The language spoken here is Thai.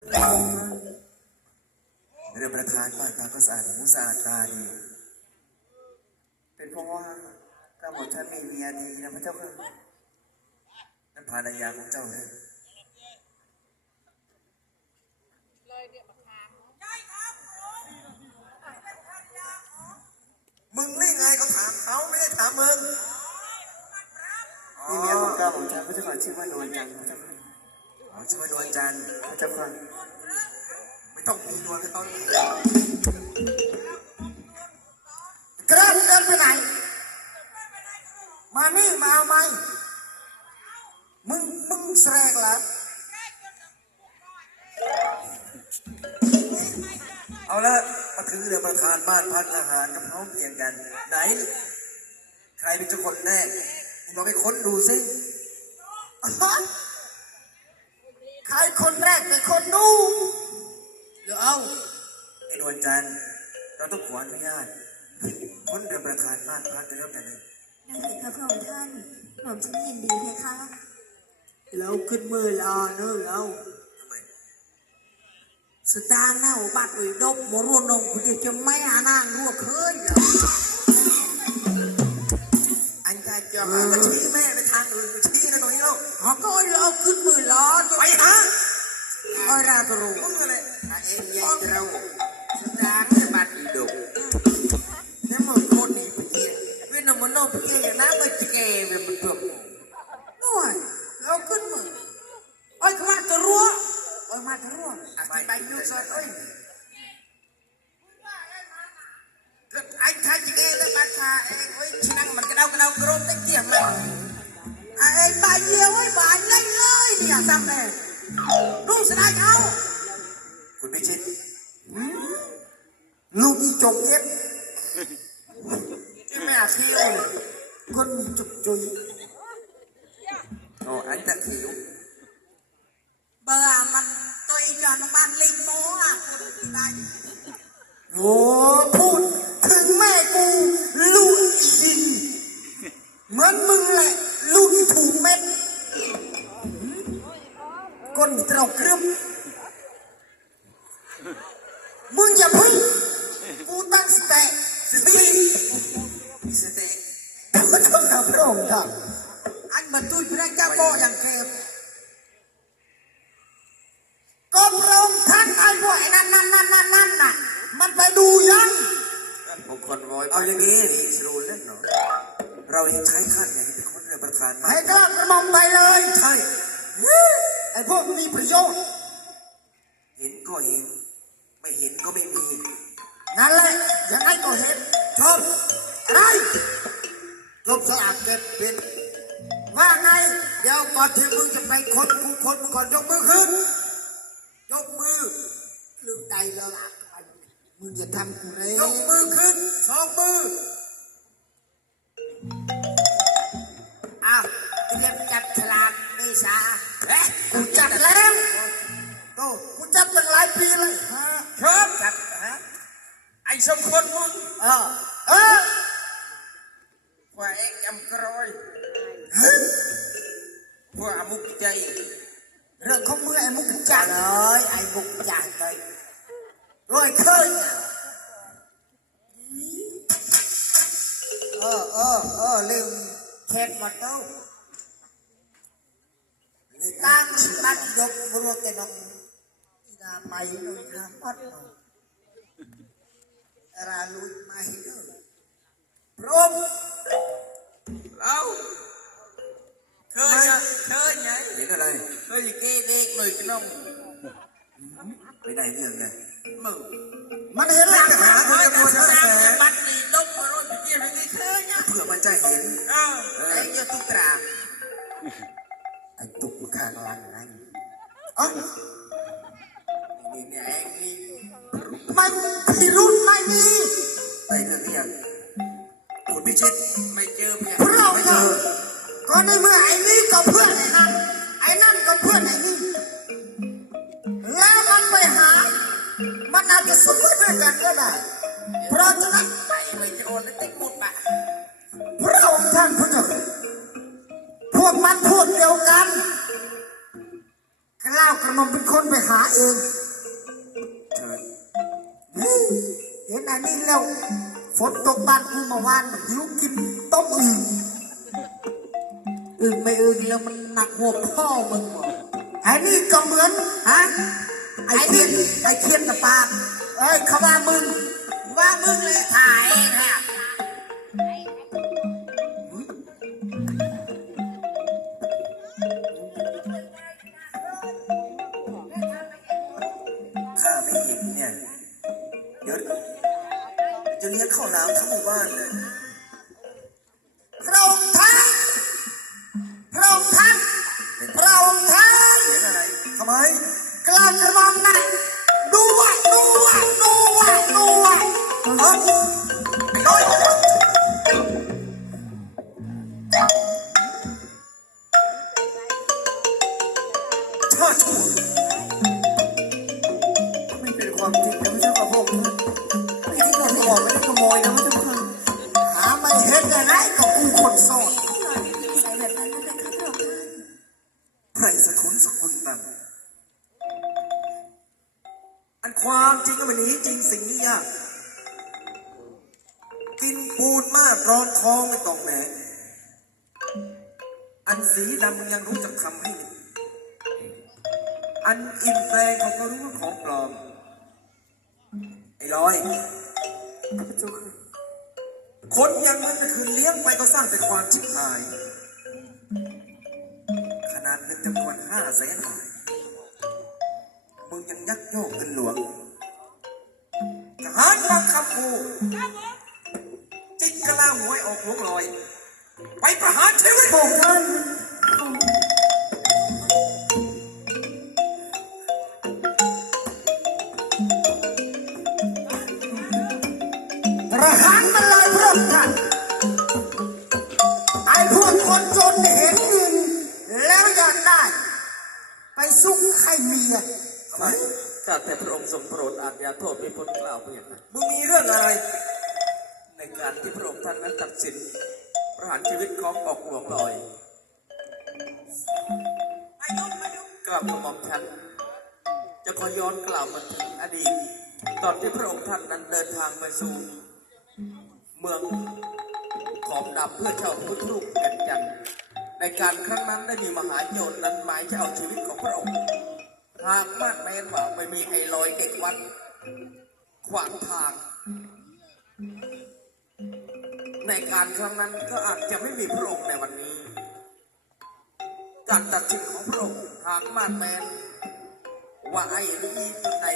เรื่องประธานบ้านตาก็สะอาดหูสะอาดตาดี เป็นเพราะว่ากระหม่อมฉันมีเมียดีนะพระเจ้าค่ะนั่นภรรยาของเจ้าเลยมึงนี่ไงเขาถามเขาไม่ได้ถามมึงนี่เมียของกระหม่อมฉันพระเจ้าค่ะชื่อว่านวลจันทร์พระเจ้าค่ะอ๋อ ชื่ว่านวลจันทร์พระเจ้าค่ะไม่ต้องมีนวลกันตอนนี้กระเดินไปไหน มานี่มาเอาไหมมึงมึงแสกเหรอเอาละมาถึงเรือประธานบ้านพักทหารกับพร้อมเพียงกัน ไหน ใครเป็นเจ้าคนแรกมึงลองไปค้นดูสิ ไอ้นวลจันทร์ เราต้องขออนุญาตค้นเรือประธานบ้านพักกันแล้วกันเลยได้สิคะพระองค์ท่านหม่อมฉันยินดีเพคะเราขึ้นมือรอเนอะเราทำไมสตาร์เน่าบัดอุยดกมรุนงคุณจะจะไม่หานางรัวเคยเหรออันจะจะก็ชี้แม่ไปทางอื่นไปชี้นะตรงนี้แล้ว họ có lo ขึ้นมือรอไปหาเอ้ยราตรูมึงอะไรเอ็มยัยเราสตาร์เนี่ยบัดอุยดกนี่มันโคตรดีไปเยี่ยเว้นมันโนไปเยี่ยอย่างนั้นมันจะแก่แบบมันเพิ่มนู่นเรา sedang sempat hidup. Nama koni begini, we nama no begini, nama cike we beduk. Nuan, kau kan mu. Oi kemat teruk, oi kemat teruk. Aku banyu sot oi. Anh thay chị nghe tới bạn thà em ơi chị năng mình cái đau cái đau chrome tới kia mà à, em bao nhiêu ấy bà anh lấy lời nhỉ sao này đúng sẽ đánh không ลูกอีจงเย็บที่แม่คิวคนมีจุกจุยโอ้อันตะขิวเบอร์มันตัวอีจอนมันลิงโม่อะคนที่ได้โอ้พูดถึงแม่กูลูกอีดินเหมือนมึงแหละลูกอีถูกเม็ดคนตรอกกรึมมึงอย่าพึ่ง กูตั้งสติสติมีสติแต่ไม่ต้องทำพระองค์ท่านอันบรรทุยพระเจ้าโบอย่างเทพก็พระองค์ท่านไอ้พวกไอ้นั่นนั่นนั่นนั่นนั่นน่ะมันไปดูยังผมคนร้อยเอาอย่างนี้รู้เล่นเหรอเรายังใช้คาดไงไปค้นเรือประธานบ้าให้นกล้ากระหม่อมไปเลยใช่ไอ้พวกมีประโยชน์เห็นก็เห็น ไม่เห็นก็ไม่มี นั่นแหละยังไงก็เห็นชมอะไรจบสลากเก็บเป็นว่าไง เดี๋ยวก่อนที่มึงจะไปคนกูคนมึงก่อนยกมือขึ้น ยกมือลืมใจแล้วล่ะมึงจะทำกูเลยยกมือขึ้นสองมืออ้าวเตรียมจับฉลากเมษาเอ๊ะกูจับแล้วโตกูจับตั้งหลายปีเลย เออเออเออลืมเช็ดหมดแล้วตั้งตั้งยกบรวแต่นองอีนาไม่เลยนะพัดเนาะราลุยไม่เลยพร้อมเอาเคยไงเคยไงเห็นอะไรเคยเกเด็กหน่อยกน้องไม่ได้เรื่องไงมึงมันเห็นแล้วหาคน มีได้เรื่องหรือยังคุณพิชิตไม่เจอเพื่อนเราไม่เจก็อก็ในเมื่อไอ้นี่ก็เพื่อนไอ้นั่นไอ้นั่นก็เพื่อนไอ้นี่แล้วมันไปหา มันอาจจะสู้ด้วยกันก็ได้เพราะฉะนั้นไปเลยจะโอนแล้วติ๊กหมดปะพระองค์ท่านพระเจ้า พวกมันพวกเดียวกันใครล่าวกระหม่อมเป็นคนไปหาเองเชิญเฮ้ยเห็นอันนี้แล้วฝนตกบ้านกูเมื่อวานหิวกินต้มอึ่งอึ่งไม่อึ่งแล้วมันหนักหัวพ่อมึงว่ะไอ้นี่ก็เหมือนฮะไอ้เทียนไอ้เทียนกับปากเอ้ยเขาว่ามึง ดี๋ยวจะเลี้ยงข้าวหลามทั้งหมู่บ้านเลยพระองค์ท่านพระองค์ท่านพระองค์ท่านเสียงอะไรทำไมกล้ากระม่อมนะดูว่าดูว่าดูว่าดูว่าเฮ้ยไอ้น้อย คนโสดหล่อนไม่มีนิสัยแบบนั้นนะคะพระองค์ท่านสกุลสกุลตังอันความจริงก็มันหนีจริงสิ่งนี้ยาก กินปูนมากร้อนท้องไม่ต้องแหนอันสีดำมึงยังรู้จักคำให้ อันอินแปลงเขาก็รู้ว่าของปลอม ไอ้ลอยค คนอยังมันก็คือเลี้ยงไปก็สร้างแต่ความชิบหาย ขนาดเงินจำนวนห้าแสนบาทมึงยังยักโยกเงินหลวงทหารวังคำกูจิกกระลาหวยออกหลวงลอย ไปประหารชีวิตของท่าน เมียทำไมข้าแต่พระองค์ทรงโปรดอาญาโทษมีพ้นกล่าวเพียงมึงมีเรื่องอะไร ในการที่พระองค์ท่านนั้นตัดสินประหารชีวิตของออกหลวงลอยกล่าวกระหม่อมฉันจะขอย้อนกล่าวมาถึงอดีต ตอนที่พระองค์ท่านนั้นเดินทางไปสู่เมืองขอมดำเพื่อเช่าพุทธรูปกันจันทร์ในการครั้งนั้นได้มีมหาโจรนั้นหมายจะเอาชีวิตของพระองค์ หากมากแม้นว่าไม่มีไอ้ลอยเด็กวัด ขวางทาง ในการครั้งนั้นก็อาจจะไม่มีพระองค์ในวันนี้ การตัดสินของพระองค์หากมาดแมนว่าไอ้นี้จุดใด